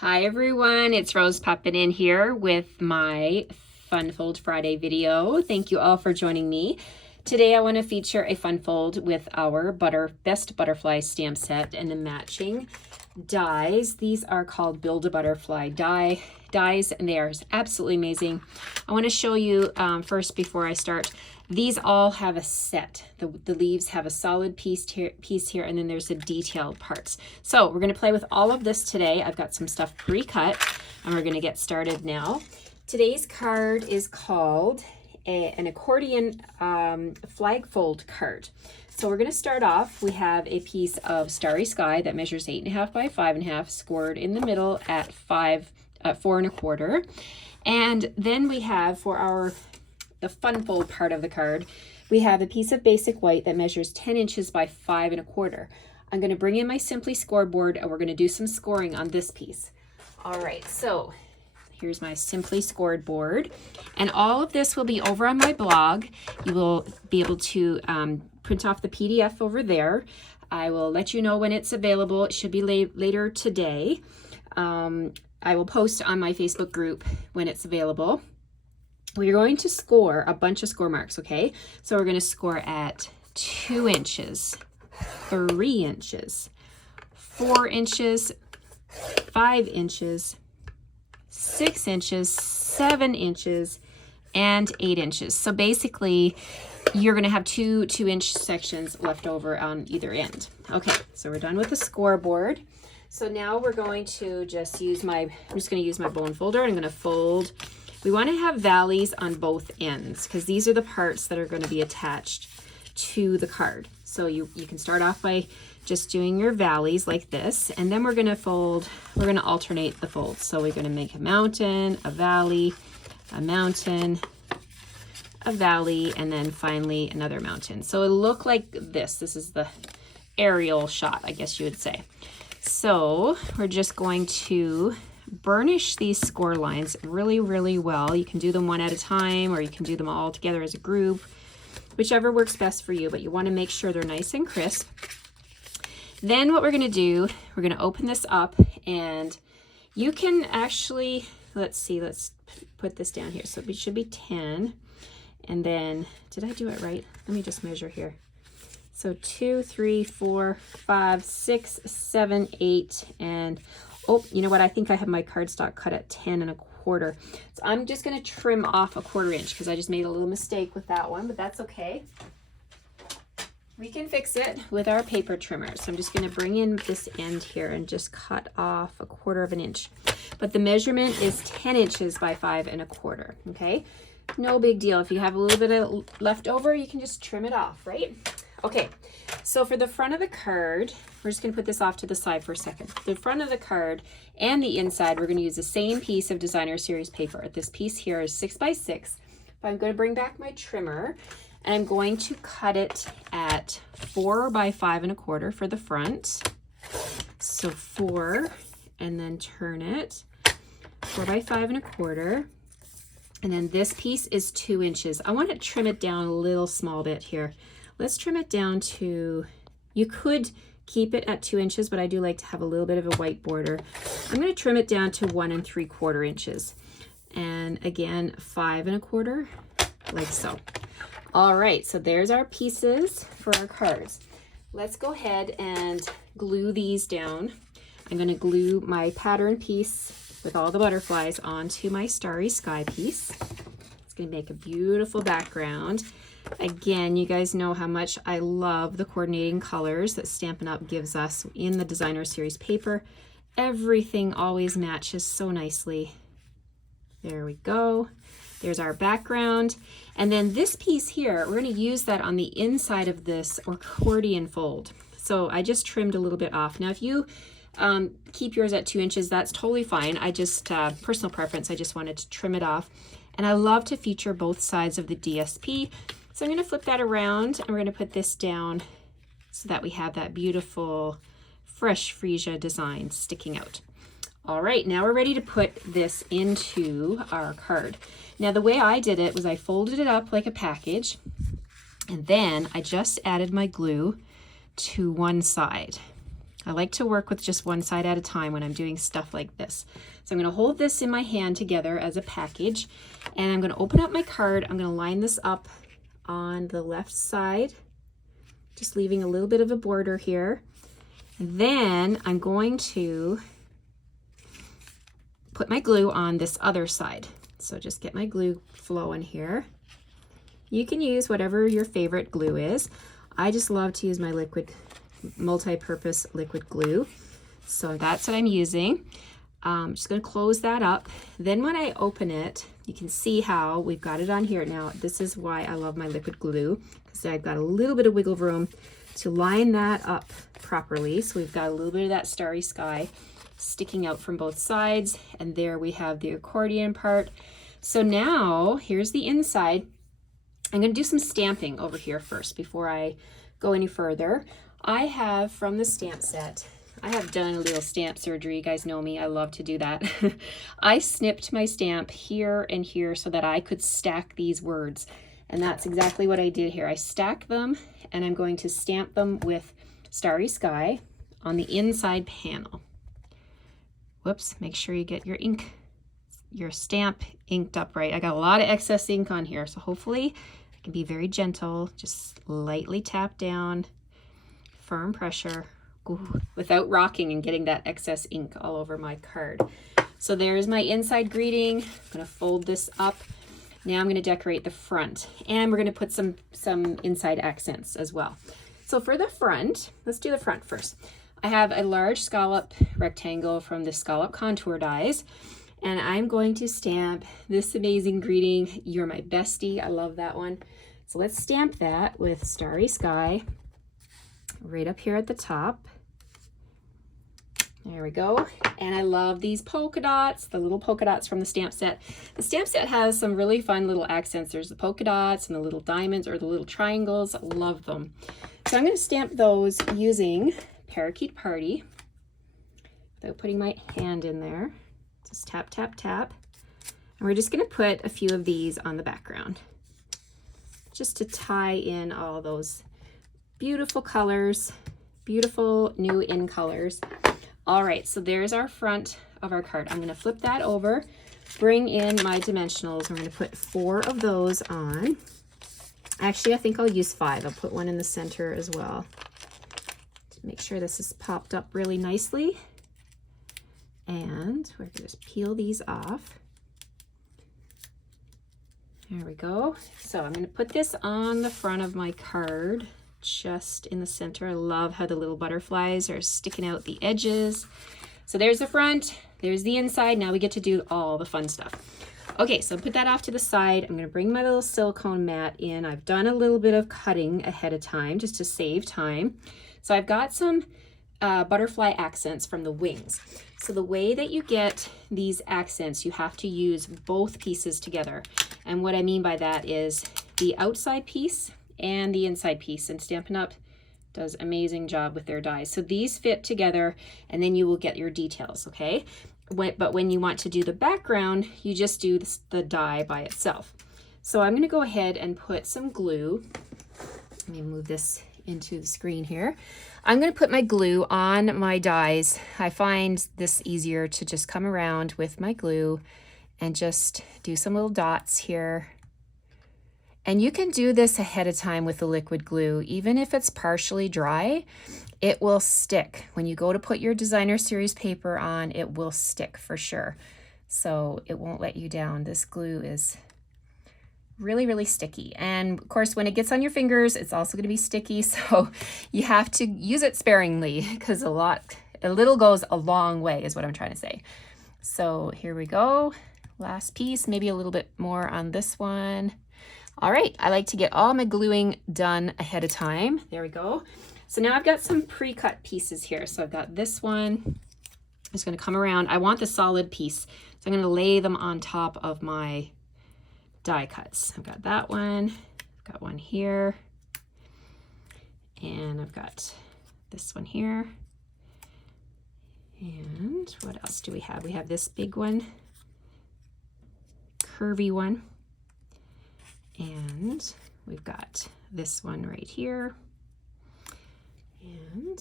Hi everyone, it's Rose popping in here with my Fun Fold Friday video. Thank you all for joining me. Today I want to feature a fun fold with our best butterfly stamp set and the matching dies. These are called Build a Butterfly dies, and they are absolutely amazing. I want to show you first before I start. These all have a set. The leaves have a solid piece here, and then there's the detailed parts. So we're going to play with all of this today. I've got some stuff pre-cut, and we're going to get started now. Today's card is called an accordion flag fold card. So we're going to start off. We have a piece of Starry Sky that measures 8.5 by 5.5, scored in the middle at 4 1/4. And then we have for the fun fold part of the card, we have a piece of basic white that measures 10 inches by 5 1/4. I'm going to bring in my Simply scoreboard and we're going to do some scoring on this piece. All right, so here's my Simply scored board, and all of this will be over on my blog. You will be able to print off the PDF over there. I will let you know when it's available. It should be later today. I will post on my Facebook group when it's available. We're going to score a bunch of score marks, okay? So we're going to score at 2 inches, 3 inches, 4 inches, 5 inches, 6 inches, 7 inches, and 8 inches. So basically, you're going to have two 2-inch sections left over on either end. Okay, so we're done with the scoreboard. So now we're going to just use I'm just going to use my bone folder. I'm going to fold. We want to have valleys on both ends because these are the parts that are going to be attached to the card. So you can start off by just doing your valleys like this, and then we're going to fold. We're going to alternate the folds. So we're going to make a mountain, a valley, a mountain, a valley, and then finally another mountain. So it'll look like this. This is the aerial shot, I guess you would say. So we're just going to burnish these score lines really, really well. You can do them one at a time, or you can do them all together as a group, whichever works best for you, but you want to make sure they're nice and crisp. Then what we're going to do, we're going to open this up, and you can actually, let's put this down here. So it should be 10. And then, did I do it right? Let me just measure here. So 2, 3, 4, 5, 6, 7, 8, and oh, you know what? I think I have my cardstock cut at 10 1/4. So I'm just going to trim off a 1/4 inch because I just made a little mistake with that one, but that's okay. We can fix it with our paper trimmer. So I'm just going to bring in this end here and just cut off a 1/4 inch. But the measurement is 10 inches by 5 1/4. Okay, no big deal. If you have a little bit of left over, you can just trim it off, right? Okay, so for the front of the card, we're just going to put this off to the side for a second. The front of the card and the inside, we're going to use the same piece of designer series paper. This piece here is 6 by 6. But I'm going to bring back my trimmer, and I'm going to cut it at 4 by 5 1/4 for the front. So 4, and then turn it 4 by 5 1/4. And then this piece is 2 inches. I want to trim it down a little small bit here. Let's trim it down to, you could keep it at 2 inches, but I do like to have a little bit of a white border. I'm going to trim it down to 1 3/4 inches. And again, 5 1/4, like so. All right, so there's our pieces for our cards. Let's go ahead and glue these down. I'm going to glue my pattern piece with all the butterflies onto my Starry Sky piece. It's going to make a beautiful background. Again, you guys know how much I love the coordinating colors that Stampin' Up! Gives us in the designer series paper. Everything always matches so nicely. There we go. There's our background. And then this piece here, we're going to use that on the inside of this accordion fold. So I just trimmed a little bit off. Now, if you keep yours at 2 inches, that's totally fine. I just, personal preference, I just wanted to trim it off. And I love to feature both sides of the DSP. So I'm going to flip that around, and we're going to put this down so that we have that beautiful fresh freesia design sticking out. All right, now we're ready to put this into our card. Now the way I did it was I folded it up like a package, and then I just added my glue to one side. I like to work with just one side at a time when I'm doing stuff like this. So I'm going to hold this in my hand together as a package, and I'm going to open up my card. I'm going to line this up on the left side, just leaving a little bit of a border here. And then I'm going to put my glue on this other side. So just get my glue flowing here. You can use whatever your favorite glue is. I just love to use my liquid, multi-purpose liquid glue. So that's what I'm using. I'm just going to close that up. Then when I open it, you can see how we've got it on here. Now, this is why I love my liquid glue, because I've got a little bit of wiggle room to line that up properly. So we've got a little bit of that starry sky sticking out from both sides. And there we have the accordion part. So now here's the inside. I'm going to do some stamping over here first before I go any further. I have from the stamp set, I have done a little stamp surgery. You guys know me, I love to do that. I snipped my stamp here and here so that I could stack these words. And that's exactly what I did here. I stacked them, and I'm going to stamp them with Starry Sky on the inside panel. Whoops, make sure you get your ink, your stamp inked up right. I got a lot of excess ink on here, so hopefully I can be very gentle. Just lightly tap down, firm pressure. Ooh, without rocking and getting that excess ink all over my card. So there's my inside greeting. I'm going to fold this up. Now I'm going to decorate the front, and we're going to put some inside accents as well. So for the front, let's do the front first. I have a large scallop rectangle from the Scallop Contour dies, and I'm going to stamp this amazing greeting. You're my bestie. I love that one. So let's stamp that with Starry Sky right up here at the top. There we go. And I love these polka dots, the little polka dots from the stamp set. The stamp set has some really fun little accents. There's the polka dots and the little diamonds or the little triangles. Love them. So I'm going to stamp those using Parakeet Party without putting my hand in there. Just tap, tap, tap. And we're just going to put a few of these on the background just to tie in all those beautiful colors, beautiful new in colors. All right, so there's our front of our card. I'm going to flip that over, bring in my dimensionals. We're going to put 4 of those on. Actually, I think I'll use 5. I'll put one in the center as well to make sure this is popped up really nicely. And we're going to just peel these off. There we go. So I'm going to put this on the front of my card, just in the center. I love how the little butterflies are sticking out the edges. So there's the front, there's the inside. Now we get to do all the fun stuff. Okay, so put that off to the side. I'm going to bring my little silicone mat in. I've done a little bit of cutting ahead of time just to save time. So I've got some butterfly accents from the wings. So the way that you get these accents, you have to use both pieces together. And what I mean by that is the outside piece and the inside piece, and Stampin' Up! Does an amazing job with their dies. So these fit together, and then you will get your details, okay? But when you want to do the background, you just do the die by itself. So I'm gonna go ahead and put some glue. Let me move this into the screen here. I'm gonna put my glue on my dies. I find this easier to just come around with my glue and just do some little dots here. And you can do this ahead of time with the liquid glue. Even if it's partially dry, it will stick. When you go to put your designer series paper on, it will stick for sure. So it won't let you down. This glue is really, really sticky. And of course, when it gets on your fingers, it's also gonna be sticky. So you have to use it sparingly, because a little goes a long way is what I'm trying to say. So here we go. Last piece, maybe a little bit more on this one. All right, I like to get all my gluing done ahead of time. There we go. So now I've got some pre-cut pieces here. So I've got this one. I'm just gonna come around. I want the solid piece. So I'm gonna lay them on top of my die cuts. I've got that one, I've got one here, and I've got this one here. And what else do we have? We have this big one, curvy one. And we've got this one right here. And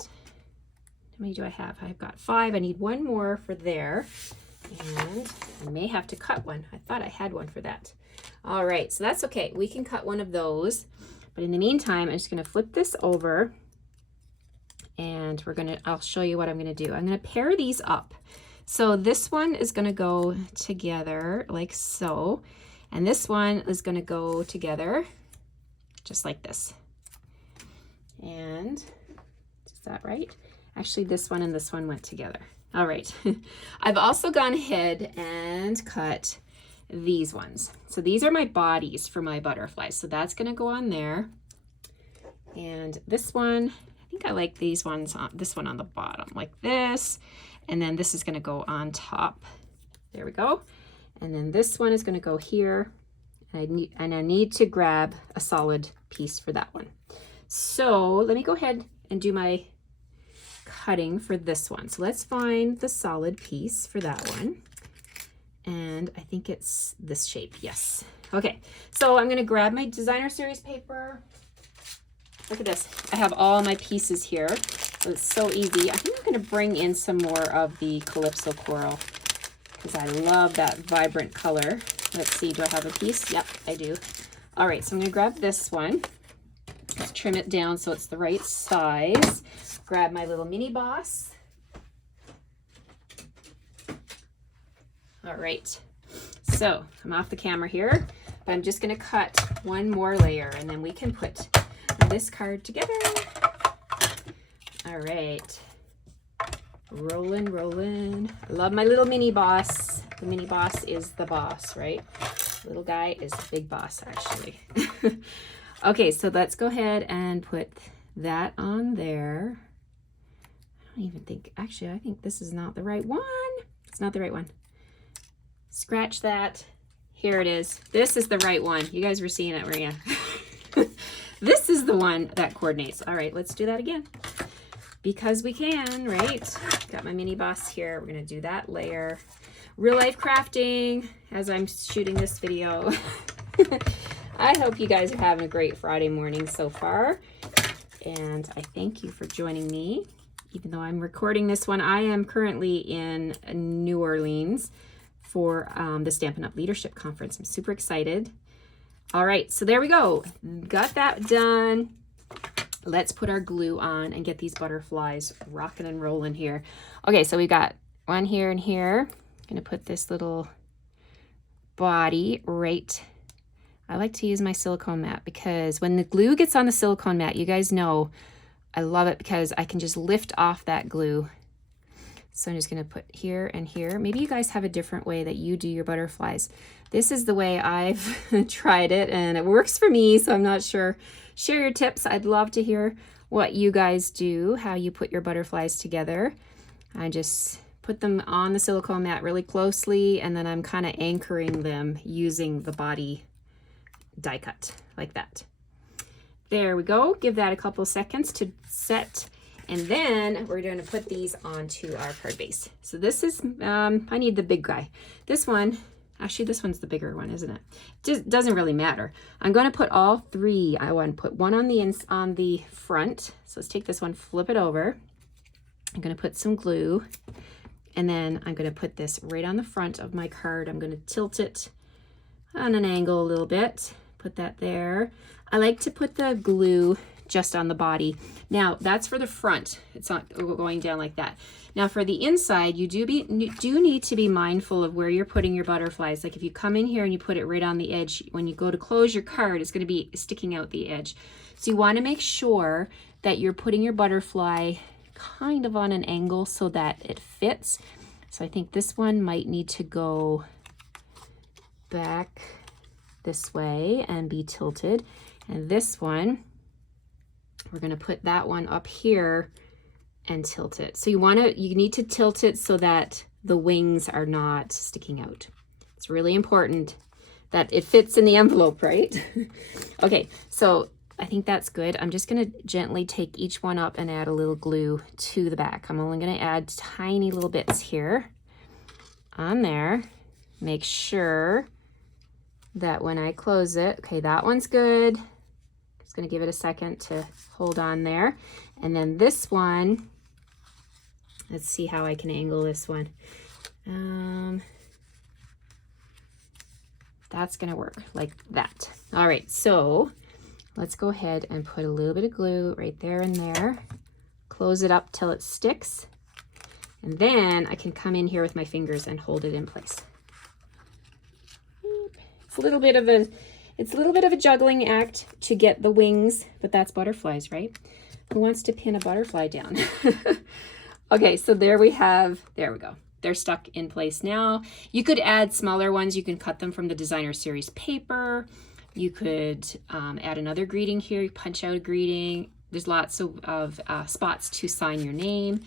many do I have? I've got 5. I need one more for there. And I may have to cut one. I thought I had one for that. All right, so that's okay. We can cut one of those. But in the meantime, I'm just gonna flip this over and I'll show you what I'm gonna do. I'm gonna pair these up. So this one is gonna go together like so. And this one is gonna go together just like this. And is that right? Actually, this one and this one went together. All right. I've also gone ahead and cut these ones. So these are my bodies for my butterflies. So that's gonna go on there. And this one, I think I like these ones on this one on the bottom like this. And then this is gonna go on top. There we go. And then this one is gonna go here. And I need to grab a solid piece for that one. So let me go ahead and do my cutting for this one. So let's find the solid piece for that one. And I think it's this shape, yes. Okay, so I'm gonna grab my designer series paper. Look at this, I have all my pieces here. So it's so easy. I think I'm gonna bring in some more of the Calypso Coral because I love that vibrant color. Let's see, do I have a piece? Yep, I do. All right, so I'm gonna grab this one. Let's trim it down so it's the right size. Grab my little mini boss. All right, so I'm off the camera here, but I'm just gonna cut one more layer and then we can put this card together. All right, rolling, rolling. I love my little mini boss. The mini boss is the boss, right? Little guy is the big boss, actually. Okay, so let's go ahead and put that on there. I don't even think, actually, I think this is not the right one. It's not the right one. Scratch that. Here it is. This is the right one. You guys were seeing it, were you? This is the one that coordinates. All right, let's do that again. Because we can, right? Got my mini boss here. We're gonna do that layer. Real life crafting as I'm shooting this video. I hope you guys are having a great Friday morning so far. And I thank you for joining me. Even though I'm recording this one, I am currently in New Orleans for the Stampin' Up! Leadership Conference. I'm super excited. All right, so there we go. Got that done. Let's put our glue on and get these butterflies rocking and rolling here. Okay, so we got one here and here. I'm gonna put this little body right. I like to use my silicone mat because when the glue gets on the silicone mat, you guys know I love it because I can just lift off that glue. So I'm just gonna put here and here. Maybe you guys have a different way that you do your butterflies. This is the way I've tried it and it works for me, so I'm not sure. Share your tips. I'd love to hear what you guys do, how you put your butterflies together. I just put them on the silicone mat really closely and then I'm kind of anchoring them using the body die cut like that. There we go. Give that a couple seconds to set. And then we're going to put these onto our card base. So this is, I need the big guy. This one, actually this one's the bigger one, isn't it? Just doesn't really matter. I'm going to put all three. I want to put one on the front. So let's take this one, flip it over. I'm going to put some glue. And then I'm going to put this right on the front of my card. I'm going to tilt it on an angle a little bit. Put that there. I like to put the glue just on the body. Now that's for the front. It's not going down like that. Now for the inside, you do need to be mindful of where you're putting your butterflies. Like if you come in here and you put it right on the edge, when you go to close your card, it's going to be sticking out the edge. So you want to make sure that you're putting your butterfly kind of on an angle so that it fits. So I think this one might need to go back this way and be tilted. And this one, we're going to put that one up here and tilt it. So you need to tilt it so that the wings are not sticking out. It's really important that it fits in the envelope, right? Okay, so I think that's good. I'm just going to gently take each one up and add a little glue to the back. I'm only going to add tiny little bits here on there. Make sure that when I close it, okay, that one's good. Just going to give it a second to hold on there. And then this one, Let's see how I can angle this one. That's gonna work like that. All right, so let's go ahead and put a little bit of glue right there and there. Close it up till it sticks. And then I can come in here with my fingers and hold it in place. It's a little bit of a juggling act to get the wings, but that's butterflies, right? Who wants to pin a butterfly down? Okay, so there we go. They're stuck in place now. You could add smaller ones. You can cut them from the designer series paper. You could add another greeting here. You punch out a greeting. There's lots of spots to sign your name.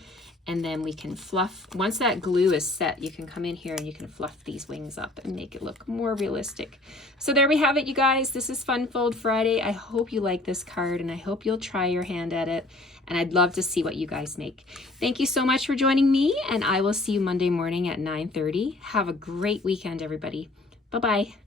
And then we can fluff. Once that glue is set, you can come in here and you can fluff these wings up and make it look more realistic. So there we have it, you guys. This is Fun Fold Friday. I hope you like this card and I hope you'll try your hand at it. And I'd love to see what you guys make. Thank you so much for joining me, and I will see you Monday morning at 9:30. Have a great weekend, everybody. Bye-bye.